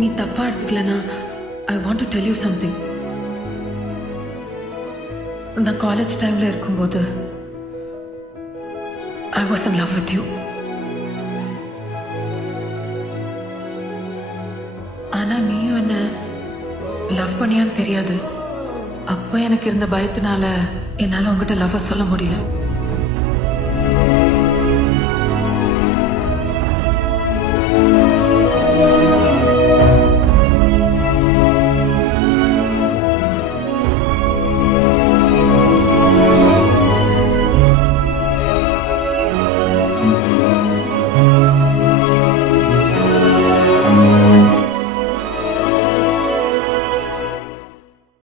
நீ தப்பா எடுத்துக்கலனா I want to tell you something. நான் காலேஜ் டைம்ல இருக்கும்போது I was in love with you. ஆனா நீயும் என்ன லவ் பண்ணியான்னு தெரியாது. அப்போ எனக்கு இருந்த பயத்தினால என்னால உங்ககிட்ட லவ் சொல்ல முடியல.